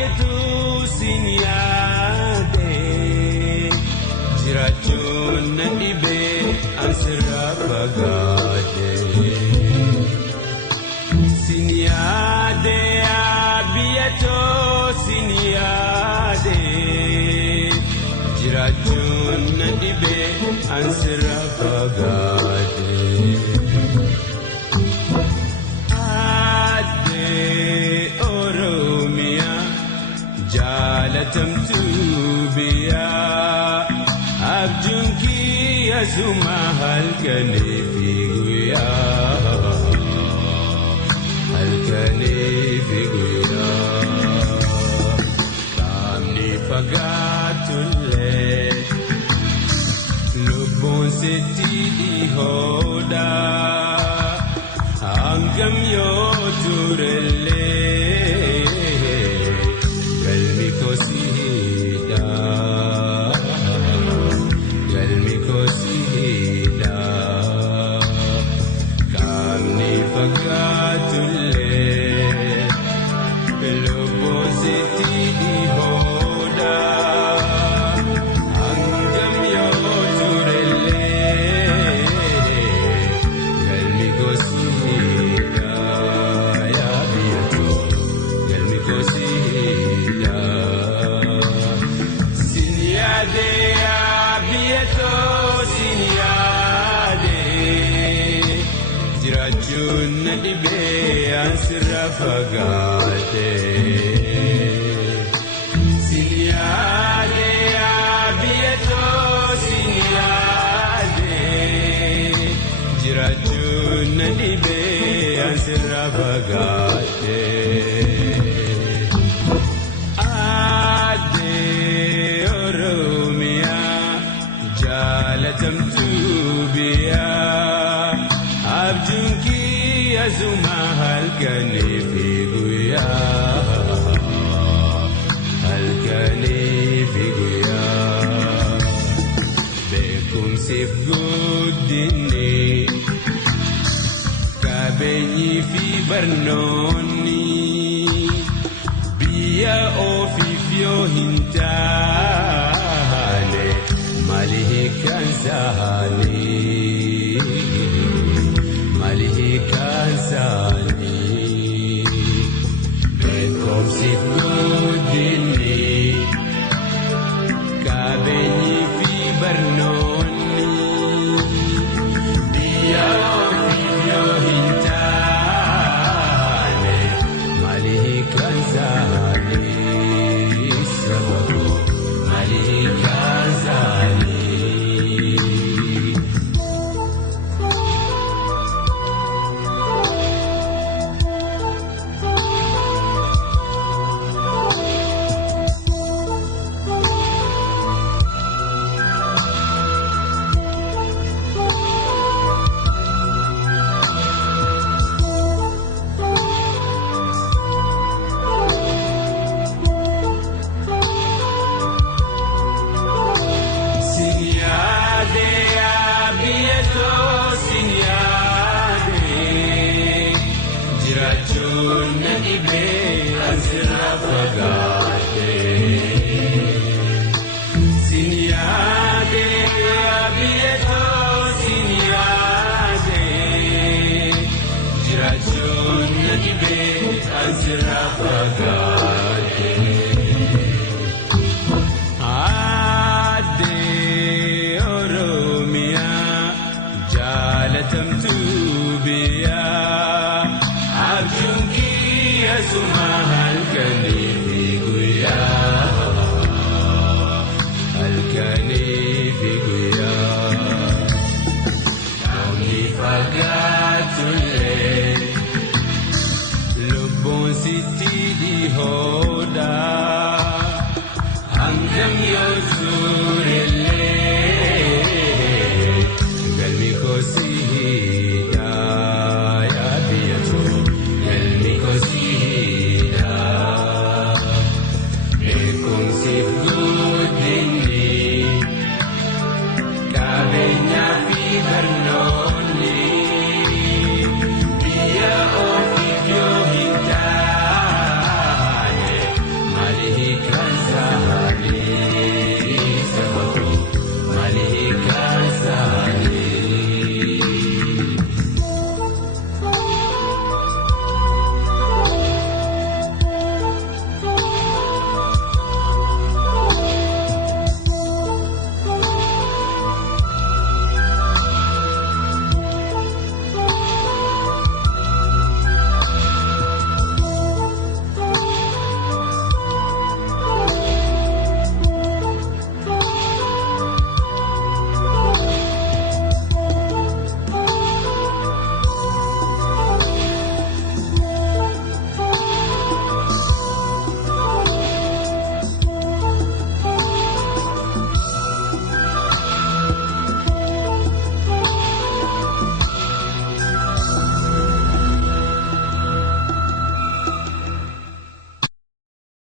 biyatu sinyaade jiraachuun na dhibee ansirraa fagaate sinyaade biyatu sinyaade jiraachuun na dhibee ansirraa fagaate. Jaalatamtu biya abjuunki asuma halkanii fi guyyaa qaamni fagaatullee lubbuun sitti dhihoodha hangam yoo turellee. Galmi kosida kamni fagaatule lubbuun sitti dhihoodha hangam yoo turellee galmi kosida yaa biyatu galmi kosida. Jiraachuun na dhibee ansirraa fagaate sinyaade biyatoo sinyaade jiraachuun na dhibee ansirraa fagaate aadee Oromiyaa jaalatamtu biyyaa. Abjuunki asuma halkanii fi guyyaa beekumsiif guddinni qabeenyi fi barnoonni biyya ofiif yoo hin taane maali hiikaan isaanii. Kansani beekumsiif guddinni qabeenyi fi barnoonni biyya ofiif yoo hin taane maali kansani sababu maali kansani. Jiraachuun na dhibee ansirraa fagaate sinyaade biyatoo sinyaade jiraachuun na dhibee ansirraa fagaate aadee Oromiyaa jaalatamtu biyyaa. Abjuunki asuma halkanii fi guyyaa qaamni fagaatullee lubbuun sitti dhihoodha hangam yoo